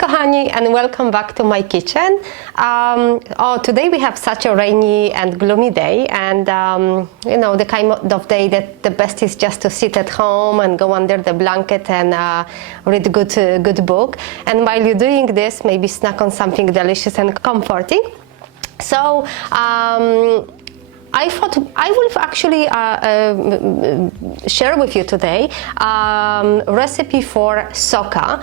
kochani, and welcome back to my kitchen. Today we have such a rainy and gloomy day, and you know, the kind of day that the best is just to sit at home and go under the blanket and read a good book. And while you're doing this, maybe snack on something delicious and comforting. So I thought I will actually share with you today recipe for socca.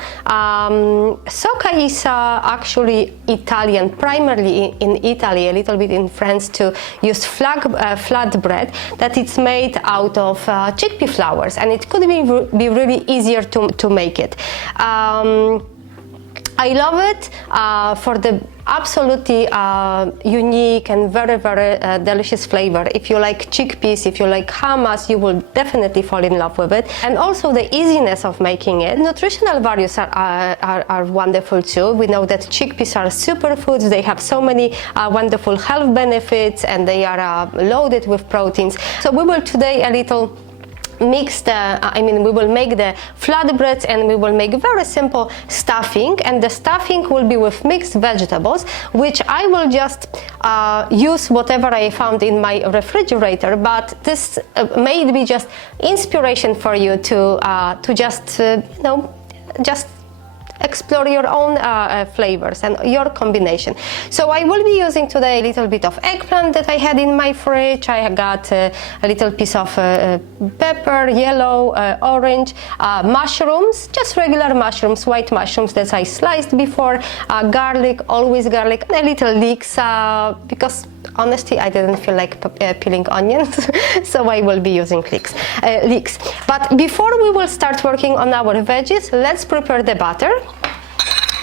Socca is actually Italian, primarily in Italy, a little bit in France, to use flat bread that it's made out of chickpea flours, and it could be really easier to make it. I love it for the absolutely unique and very delicious flavor. If you like chickpeas, if you like hummus, you will definitely fall in love with it. And also the easiness of making it. Nutritional values are wonderful too. We know that chickpeas are superfoods. They have so many wonderful health benefits, and they are loaded with proteins. So we will today we will make the flatbreads, and we will make very simple stuffing, and the stuffing will be with mixed vegetables, which I will just use whatever I found in my refrigerator, but this may be just inspiration for you to just explore your own flavors and your combination. So I will be using today a little bit of eggplant that I had in my fridge. I got a little piece of pepper, yellow, orange, mushrooms, just regular mushrooms, white mushrooms that I sliced before, garlic, always garlic, and a little leeks, because honestly I didn't feel like peeling onions, so I will be using leeks. But before we will start working on our veggies, let's prepare the batter.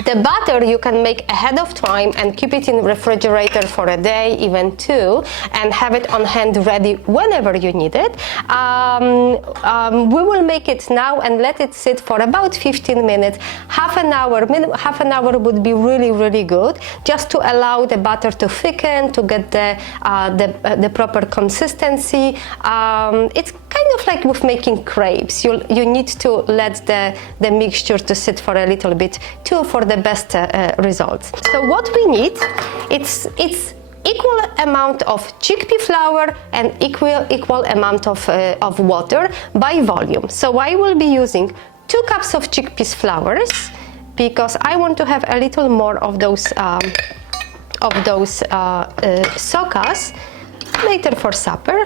The batter you can make ahead of time and keep it in the refrigerator for a day, even two, and have it on hand ready whenever you need it. We will make it now and let it sit for about 15 minutes. Half an hour would be really good, just to allow the batter to thicken, to get the proper consistency. It's kind of like with making crepes. You need to let the mixture to sit for a little bit too for the best results. So what we need, it's equal amount of chickpea flour and equal amount of water by volume. So I will be using 2 cups of chickpeas flours, because I want to have a little more of those soccas later for supper.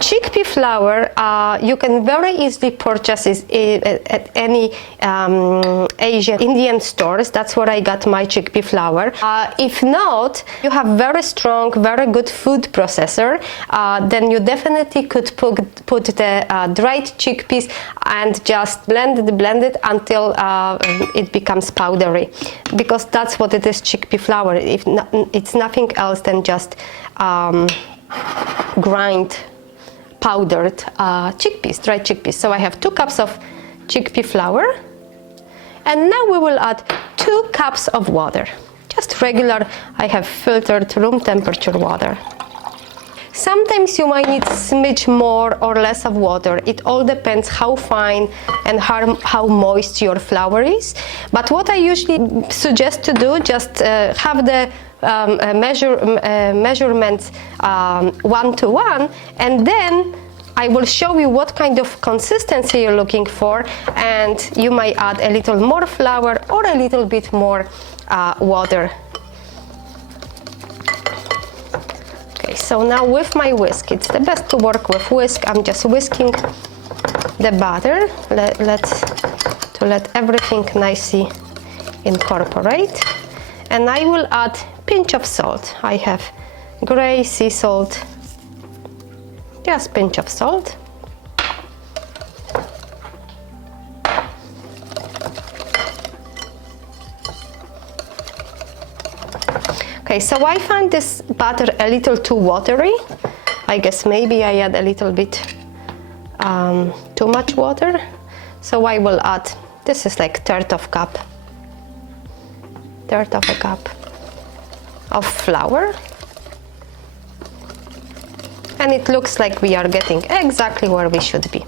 Chickpea flour you can very easily purchase at any Asian, Indian stores. That's where I got my chickpea flour. If not, you have very strong, very good food processor, then you definitely could put the dried chickpeas and just blend it until it becomes powdery, because that's what it is, chickpea flour. It's nothing else than just powdered chickpeas, dried chickpeas. So I have 2 cups of chickpea flour, and now we will add 2 cups of water, just regular. I have filtered room temperature water. Sometimes you might need a smidge more or less of water. It all depends how fine and how moist your flour is. But what I usually suggest to do, just have the measurements 1-to-1, and then I will show you what kind of consistency you're looking for, and you might add a little more flour or a little bit more water. Okay, so now with my whisk, it's the best to work with whisk. I'm just whisking the batter to let everything nicely incorporate. And I will add a pinch of salt. I have gray sea salt, just a pinch of salt. Okay, so I find this batter a little too watery. I guess maybe I add a little bit too much water. So I will add, this is like third of a cup of flour. And it looks like we are getting exactly where we should be.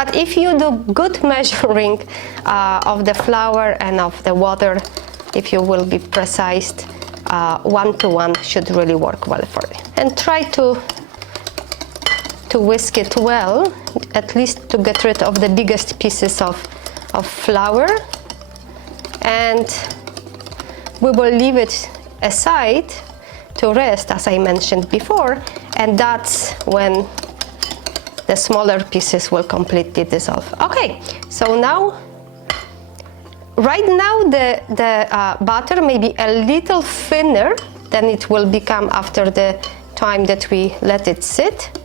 But if you do good measuring of the flour and of the water, if you will be precise, 1-to-1 should really work well for you. And try to whisk it well, at least to get rid of the biggest pieces of flour. And we will leave it aside to rest, as I mentioned before, and that's when the smaller pieces will completely dissolve. Okay, so now, right now the batter may be a little thinner than it will become after the time that we let it sit.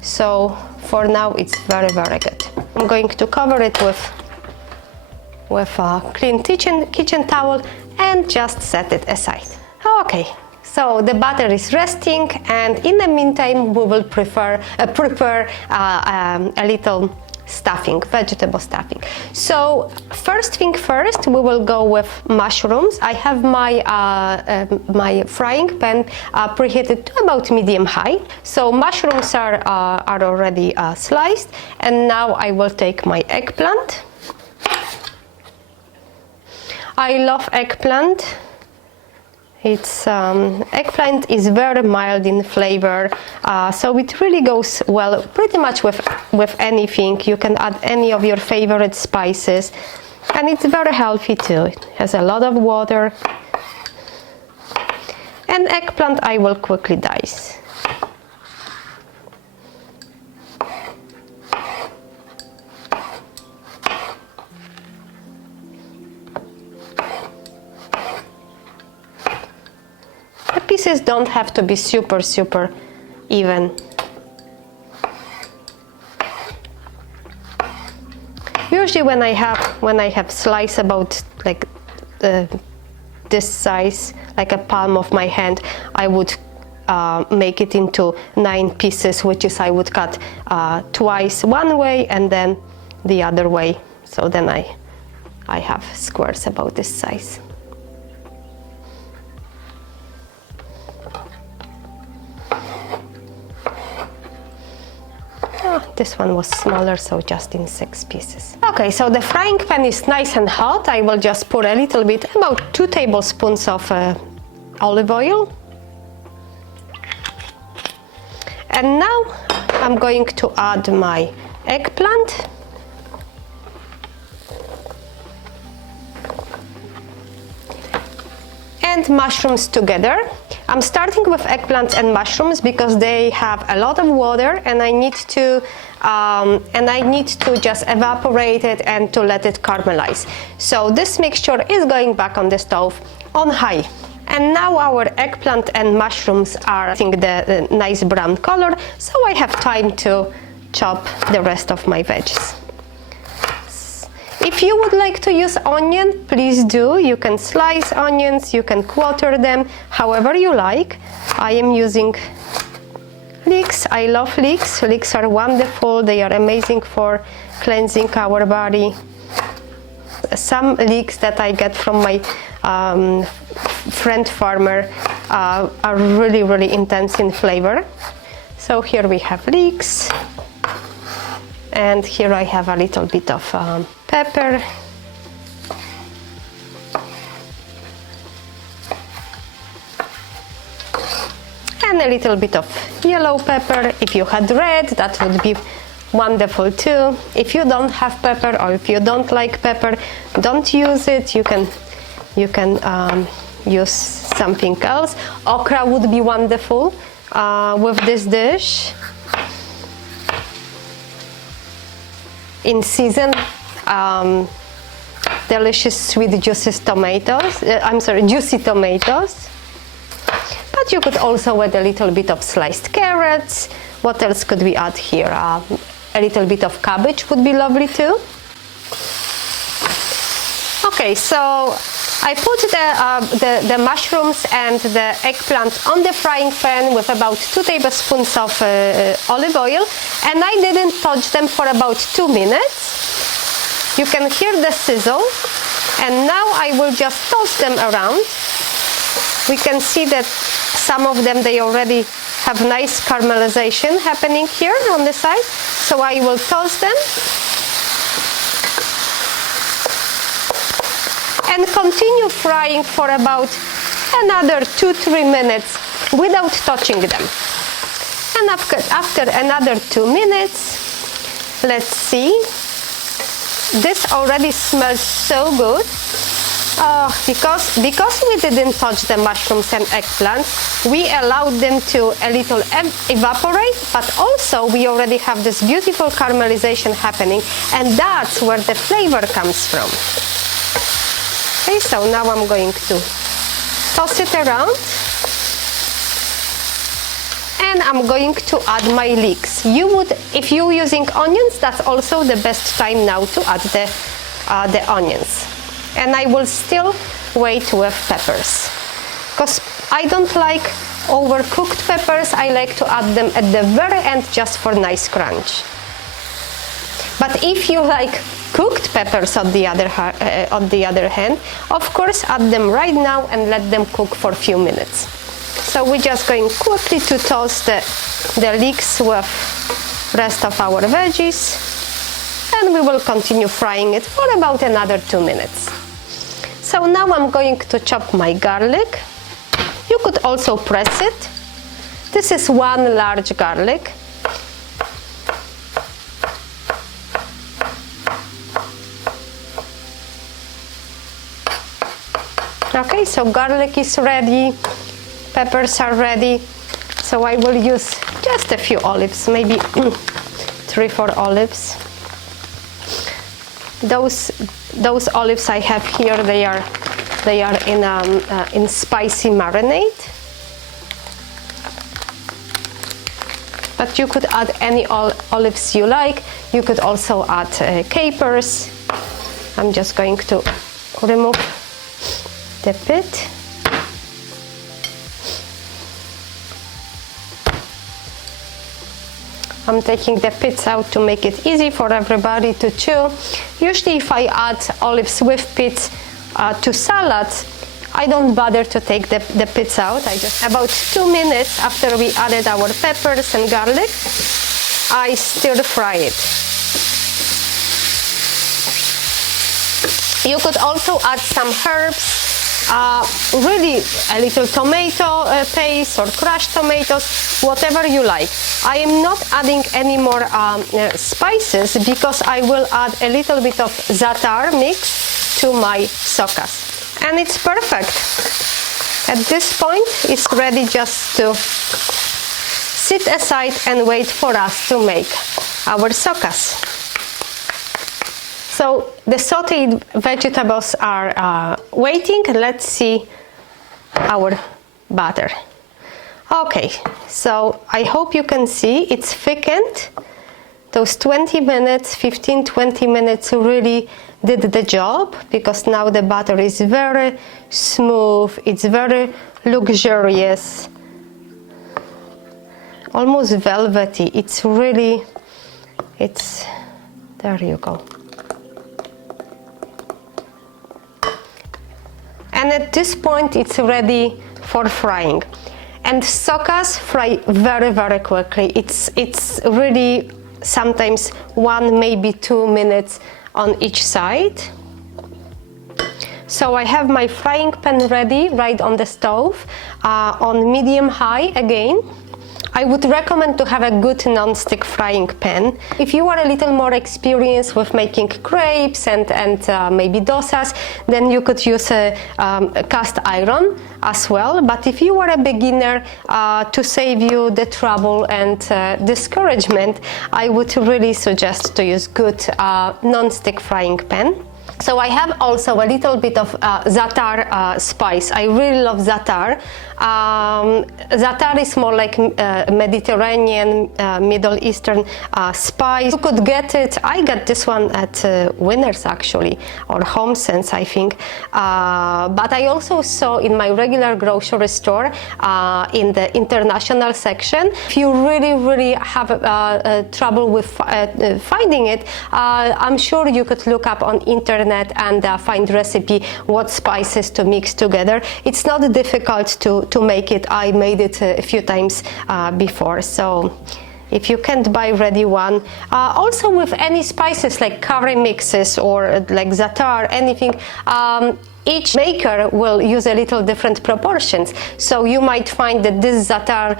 So for now it's very, very good. I'm going to cover it with a clean kitchen towel and just set it aside. Okay, so the batter is resting, and in the meantime we will prepare a little stuffing, vegetable stuffing. So first thing first, we will go with mushrooms. I have my my frying pan preheated to about medium high. So mushrooms are already sliced, and now I will take my eggplant. I love eggplant. It's eggplant is very mild in flavor, so it really goes well pretty much with anything. You can add any of your favorite spices, and it's very healthy too. It has a lot of water. And eggplant I will quickly dice. Pieces don't have to be super even. Usually when I have slice about like this size, like a palm of my hand, I would make it into 9 pieces, which is I would cut twice one way and then the other way. So then I have squares about this size. This one was smaller, so just in 6 pieces. Okay, so the frying pan is nice and hot. I will just pour a little bit, about 2 tablespoons of olive oil. And now I'm going to add my eggplant. And mushrooms together. I'm starting with eggplant and mushrooms because they have a lot of water, and I need to just evaporate it and to let it caramelize. So this mixture is going back on the stove on high. And now our eggplant and mushrooms are getting the nice brown color, so I have time to chop the rest of my veggies. If you would like to use onion, please do. You can slice onions, you can quarter them, however you like. I am using leeks. I love leeks. Leeks are wonderful. They are amazing for cleansing our body. Some leeks that I get from my friend farmer are really, really intense in flavor. So here we have leeks. And here I have a little bit of pepper. And a little bit of yellow pepper. If you had red, that would be wonderful too. If you don't have pepper, or if you don't like pepper, don't use it. You can use something else. Okra would be wonderful with this dish. In season, delicious sweet juicy tomatoes. Juicy tomatoes. But you could also add a little bit of sliced carrots. What else could we add here? A little bit of cabbage would be lovely too. Okay, so I put the mushrooms and the eggplant on the frying pan with about 2 tablespoons of olive oil, and I didn't touch them for about 2 minutes. You can hear the sizzle, and now I will just toss them around. We can see that some of them, they already have nice caramelization happening here on the side, so I will toss them. and continue frying for about another 2-3 minutes without touching them. And after another 2 minutes, let's see, this already smells so good. Because we didn't touch the mushrooms and eggplant, we allowed them to a little evaporate, but also we already have this beautiful caramelization happening, and that's where the flavor comes from. Okay, so now I'm going to toss it around, and I'm going to add my leeks. If you're using onions, that's also the best time now to add the onions. And I will still wait with peppers, because I don't like overcooked peppers. I like to add them at the very end just for nice crunch. But if you like cooked peppers on the other hand, of course add them right now and let them cook for a few minutes. So we're just going quickly to toast the leeks with rest of our veggies, and we will continue frying it for about another 2 minutes. So now I'm going to chop my garlic. You could also press it. This is 1 large garlic. Okay, so garlic is ready, peppers are ready. So I will use just a few olives, maybe 3-4 olives. Those olives I have here, they are in spicy marinade. But you could add any olives you like. You could also add capers. I'm just going to remove the pit. I'm taking the pits out to make it easy for everybody to chew. Usually if I add olives with pits to salads, I don't bother to take the pits out. I just, about 2 minutes after we added our peppers and garlic, I stir fry it. You could also add some herbs, really a little tomato paste or crushed tomatoes, whatever you like. I am not adding any more spices because I will add a little bit of za'atar mix to my soccas. And it's perfect. At this point, it's ready just to sit aside and wait for us to make our soccas. So the sautéed vegetables are waiting. Let's see our batter. Okay, so I hope you can see it's thickened. Those 20 minutes, 15-20 minutes really did the job, because now the batter is very smooth, it's very luxurious, almost velvety. It's really, there you go. And at this point it's ready for frying. And soccas fry very, very quickly. It's really sometimes 1, maybe 2 minutes on each side. So I have my frying pan ready right on the stove, on medium-high again. I would recommend to have a good non-stick frying pan. If you are a little more experienced with making crepes and maybe dosas, then you could use a cast iron as well. But if you are a beginner, to save you the trouble and discouragement, I would really suggest to use good non-stick frying pan. So I have also a little bit of za'atar spice. I really love za'atar. Za'atar is more like Mediterranean, Middle Eastern spice. You could get it, I got this one at Winners actually, or Home Sense I think. But I also saw in my regular grocery store in the international section. If you really have trouble with finding it, I'm sure you could look up on internet and find recipe what spices to mix together. It's not difficult to make it. I made it a few times before, so if you can't buy ready one. Also with any spices like curry mixes or like za'atar, anything, each maker will use a little different proportions. So you might find that this za'atar,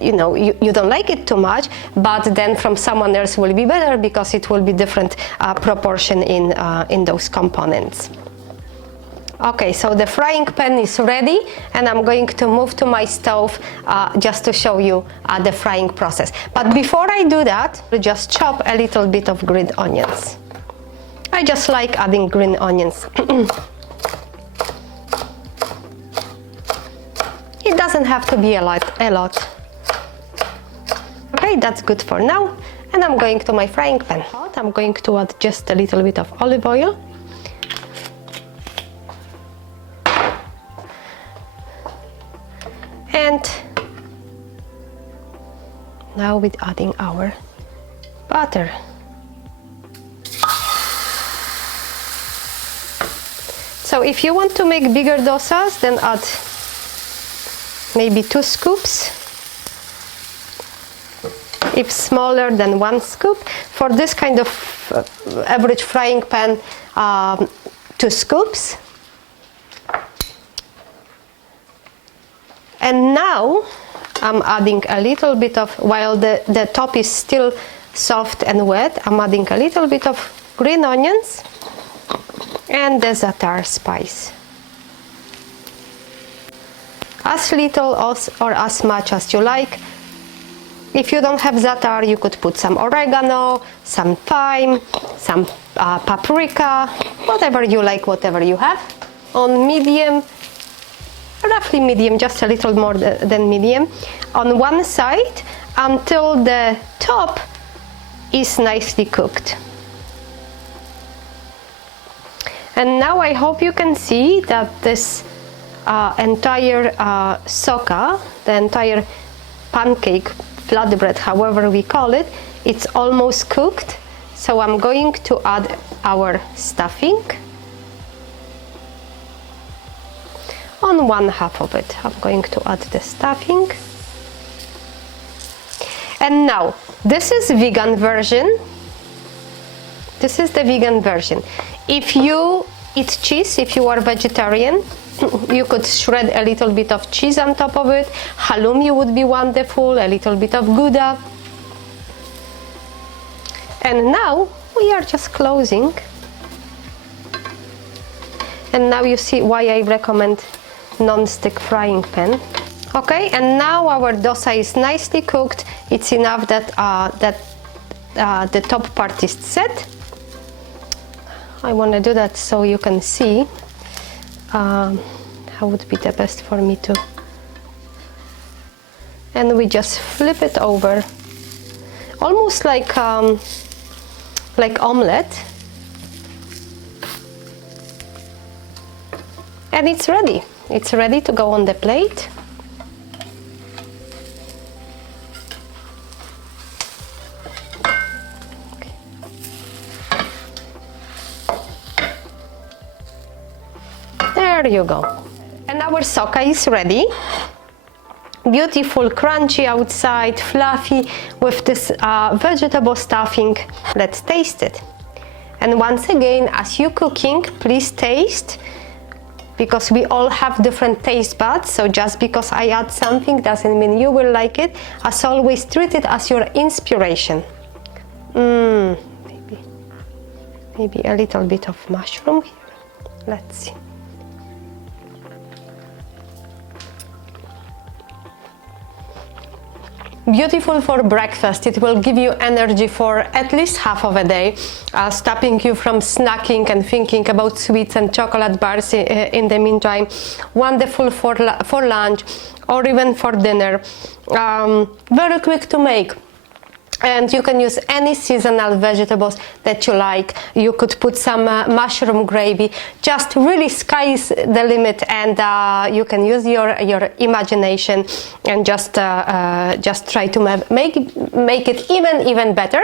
you don't like it too much, but then from someone else will be better because it will be different proportion in those components. Okay, so the frying pan is ready, and I'm going to move to my stove just to show you the frying process. But before I do that, I just chop a little bit of green onions. I just like adding green onions. It doesn't have to be a lot. Okay, that's good for now. And I'm going to my frying pan. I'm going to add just a little bit of olive oil. And now we're adding our butter. So if you want to make bigger dosas, then add maybe 2 scoops. If smaller, then 1 scoop. For this kind of average frying pan, 2 scoops. And now I'm adding a little bit of, while the top is still soft and wet, I'm adding a little bit of green onions and the za'atar spice. As little or as much as you like. If you don't have za'atar, you could put some oregano, some thyme, some paprika, whatever you like, whatever you have. On medium, roughly medium, just a little more than medium, on one side until the top is nicely cooked. And now I hope you can see that this entire socca, the entire pancake, flatbread, however we call it, it's almost cooked. So I'm going to add our stuffing. On one half of it, I'm going to add the stuffing. And now, this is vegan version. This is the vegan version. If you eat cheese, if you are vegetarian, you could shred a little bit of cheese on top of it. Halloumi would be wonderful, a little bit of Gouda. And now we are just closing. And now you see why I recommend non-stick frying pan. Okay, and now our dosa is nicely cooked. It's enough that the top part is set. I want to do that so you can see how would be the best for me to. And we just flip it over, almost like omelette. And it's ready. It's ready to go on the plate. There you go. And our socca is ready. Beautiful, crunchy outside, fluffy, with this vegetable stuffing. Let's taste it. And once again, as you're cooking, please taste, because we all have different taste buds, so just because I add something doesn't mean you will like it. As always, treat it as your inspiration. Maybe a little bit of mushroom here. Let's see. Beautiful for breakfast. It will give you energy for at least half of a day, stopping you from snacking and thinking about sweets and chocolate bars in the meantime. Wonderful for lunch or even for dinner. Very quick to make. And you can use any seasonal vegetables that you like. You could put some mushroom gravy. Just really sky's the limit, and you can use your imagination and just try to make it even better.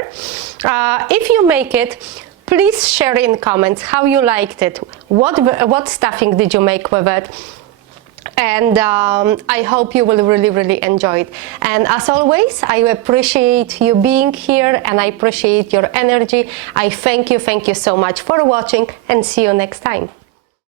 If you make it, please share in comments how you liked it. What stuffing did you make with it? and I hope you will really enjoy it. And as always, I appreciate you being here, and I appreciate your energy. I thank you so much for watching, and see you next time.